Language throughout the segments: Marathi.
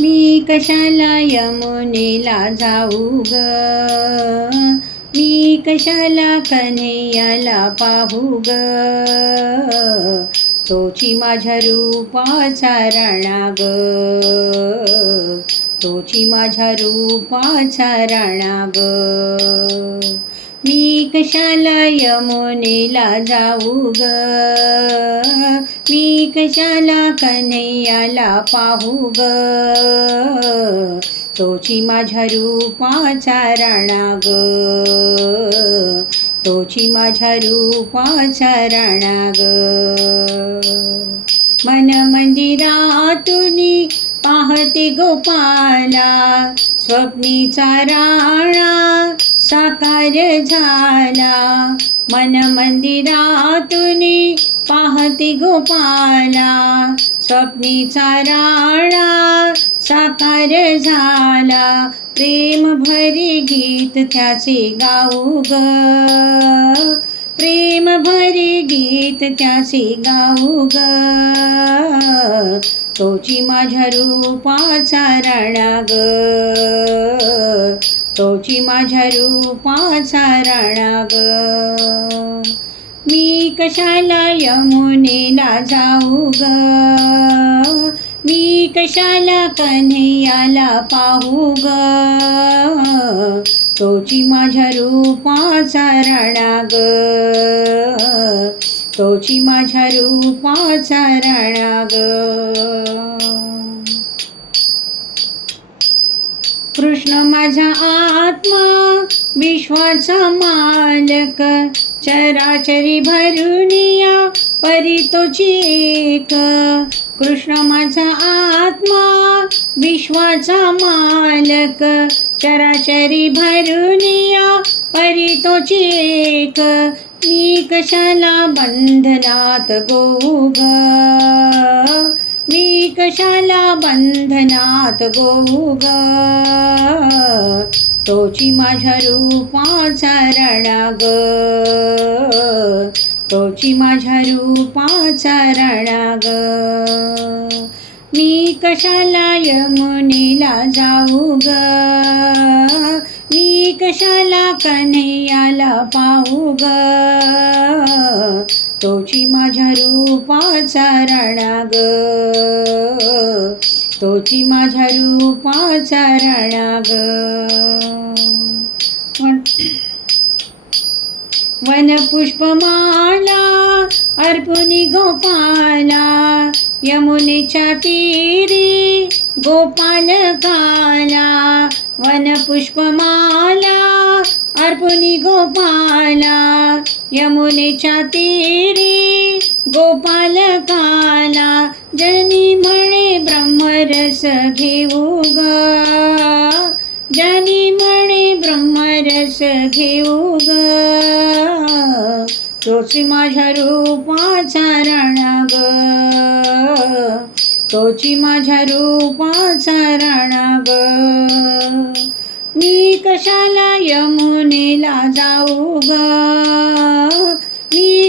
मी कशाला यमुनेला जाऊ ग? मी कशाला कन्हैयाला पाहू ग? तोची माझ्या रूपाचा राणा ग. तोची माझ्या रूपाचा राणा ग. मी कशाला यमुनेला जाऊ ग? मी कशाला कन्हैयाला पाहू ग? तोची माझ्या रूपाचा राणा ग. तोची माझ्या रूपाचा राणा ग. मन मंदिरातून पाहते गोपाला स्वप्नीचा राणा. साकार झाला. मन मंदिरातून पाहती गोपाला. स्वप्नीचा राणा साकार झाला. प्रेम भरी गीत त्याचे गाऊ ग. प्रेम भरी गीत त्याचे गाऊ ग. तोची माझ्या रूपाचा राणा ग. तोची माझ्या रूपाचा राणा मी कशाला यमुनेला जाऊ ग? मी कशाला कन्हैयाला पाहू ग? तोची माझ्या रूपाचा राणा ग तोची माझ्या रूपाचा राणा कृष्ण माझा आत्मा विश्वाचा मालक चराचरी भरुनिया परितोची एक. कृष्ण माझा आत्मा विश्वाचा मालक चराचरी भरुनिया परितोची एक. मी कशाला बंधनात गोग ती कशाला बंधनात गोग तोची माझ्या रूपाचा रणाग. तोची माझ्या रूपाचा रणाग. मी कशाला यमुनेला जाऊ ग मी कशाला कन्हैयाला पाहू ग तोची माझ्या रूपाचा राणा ग तोची माझ्या रूपाचा राणा ग वन पुष्पमाला अर्पुनी गोपाला यमुनेच्या तीरी गोपाल काला. वन पुष्पमाला अर्पुनी गोपाला यमुनेच्या तीरी गोपाल काला जनी म्हणे ब्रह्मरस घेऊ ग. जनी म्हणे ब्रह्मरस घेऊ ग. तोची माझ्या रूपाचा राणा ग तोची माझ्या रूपाचा राणा ग मी कशाला यमुनेला जाऊ ग?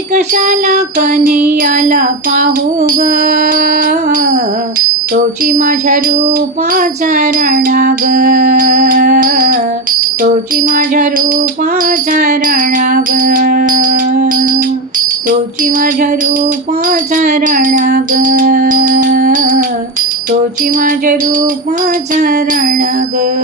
मी कशाला कन्हैयाला पाहू ग? तोची माझ्या रूपाचा राणा ग. तोची माझ्या रूपाचा राणा ग. तोची माझ्या रूपाचा राणा ग. तोची माझ्या रूपाचा राणा ग.